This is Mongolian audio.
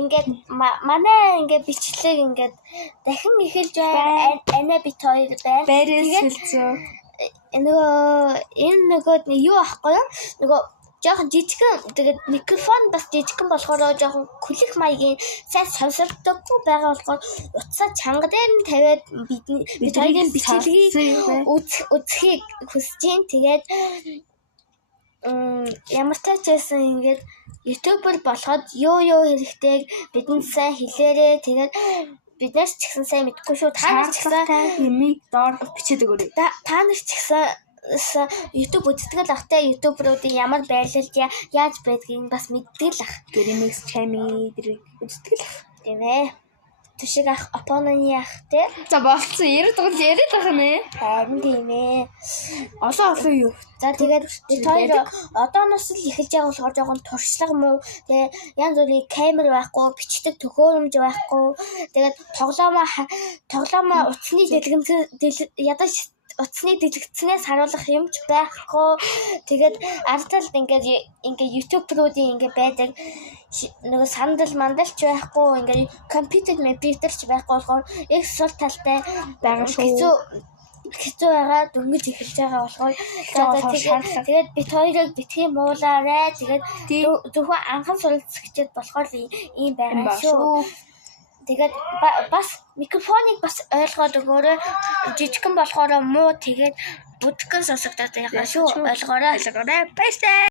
ингээд манай ингээд бичлэг ингээд дахин эхэлж байна. Анаа бит хоёр байна. Тэгээд нөгөө юу ахгүй юу? Нөгөө жоохон жижигхэн тэгээд микрофон бас жижигхэн болохоор жоохон хүлэх маягийн сайн сонсогддоггүй байгаа болохоор утсаа чанга дээр нь тавиад бид хоёрын бичлэгийг үзхийг хүсэж байна. Тэгээд ямар ч байсан ингээд ютубер болоход юу хэрэгтэй бидэнд сайн хэлээрээ. Тэгээд биднээс ч гэсэн сайн мэдгүй шүү. Та нар ч гэсэн имийг доор бичээд өгөөрэй. Та нар ч гэсэн YouTube үздэг л ахтай ютуберуудын ямар байрлал яаж байдгийг бас мэддэг л ах. Гэрэмикс чами дэрэг үздэг л ах. Тийм ээ. Түшиг ах опононы ах те. За болцсон 90 дугаар яриад байгаа нэ. Харин тийм ээ. Олон юу. За тэгээд бид хоёр одооноос л эхэлж байгаа болохоор жоохон туршлага муу. Тэгээ янз бүрийн камер байхгүй, бичдэг төхөөрөмж байхгүй. Тэгээд тоглоомоо утасны ядаж утасны дэлгэцнээс харуулах юмч байхгүй. Тэгээд ардталд ингээд ютуберуудын ингээд байдаг нөгөө сандал мандалч байхгүй. Ингээд компьютерч байхгүй болохоор их сул талтай байгаа шүү. Хэцүү байгаа дөнгөж эхэлж байгаа болохоор тэгээд бид хоёрыг битгий муулаарай. Тэгээд зөвхөн анхан суралцагчд болохоор ийм байгаа шүү. Тэгээд бас микрофоныг бас ойлгоод өгөөрэй. Жижигхэн болохоор муу тэгээд бүдгэн сонсогдоод байгаа шүү. Ойлгоорой. Баярлалаа.